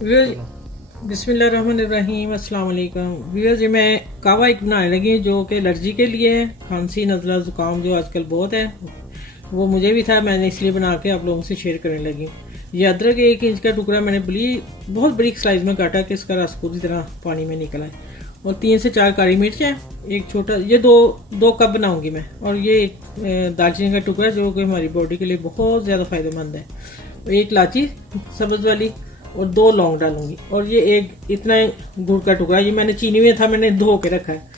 बिस्मिल्लाहिर्रहमानिर्रहीम, अस्सलाम वालेकुम व्यूअर्स। ये मैं कावा एक बनाने लगी हूँ जो कि एलर्जी के लिए है। खांसी नज़ला ज़ुकाम जो आजकल बहुत है, वो मुझे भी था, मैंने इसलिए बना के आप लोगों से शेयर करने लगी हूँ। ये अदरक 1 इंच का टुकड़ा मैंने बहुत बड़ी साइज़ में काटा कि इसका रस पूरी तरह पानी में निकला है। और 3 से 4 काली मिर्च है, एक छोटा, ये दो कप बनाऊंगी मैं। और ये एक दालचीनी का टुकड़ा जो कि हमारी बॉडी के लिए बहुत ज़्यादा फ़ायदेमंद है। एक इलायची सब्ज़ वाली और 2 लौंग डालूंगी। और ये एक इतना गुड़ का टुकड़ा, ये मैंने चीनी में था, मैंने धो के रखा है।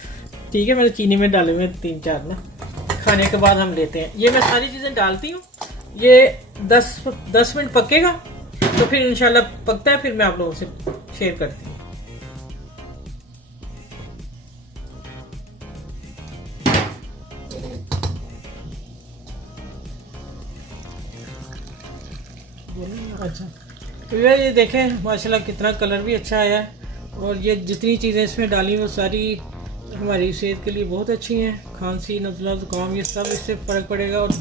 ठीक है, मैंने चीनी में डाले हुए 3-4 ना। खाने के बाद हम लेते हैं। ये मैं सारी चीज़ें डालती हूँ। ये 10 मिनट पकेगा, तो फिर इंशाल्लाह पकता है, फिर मैं आप लोगों से शेयर करती हूँ। अच्छा, तो ये देखें माशाल्लाह कितना कलर भी अच्छा आया है। और ये जितनी चीज़ें इसमें डाली वो सारी हमारी सेहत के लिए बहुत अच्छी हैं। खांसी नज़ला ज़ुकाम ये सब इससे फ़र्क पड़ेगा। और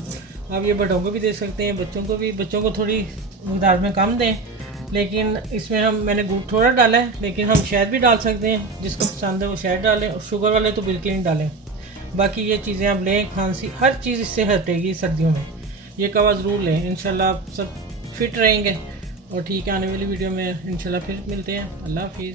आप ये बड़ों को भी दे सकते हैं, बच्चों को भी। बच्चों को थोड़ी मकदार में कम दें, लेकिन इसमें मैंने गुड़ थोड़ा डाला है, लेकिन हम शहद भी डाल सकते हैं। जिसको पसंद है वो शहद डालें, और शुगर वाले तो बिल्कुल नहीं डालें। बाकी ये चीज़ें आप लें, खांसी हर चीज़ इससे हटेगी सर्दियों में। ये कवा ज़रूर लें, इंशाल्लाह आप सब फिट रहेंगे। और ठीक है, आने वाली वीडियो में इंशाल्लाह फिर मिलते हैं। अल्लाह हाफिज़।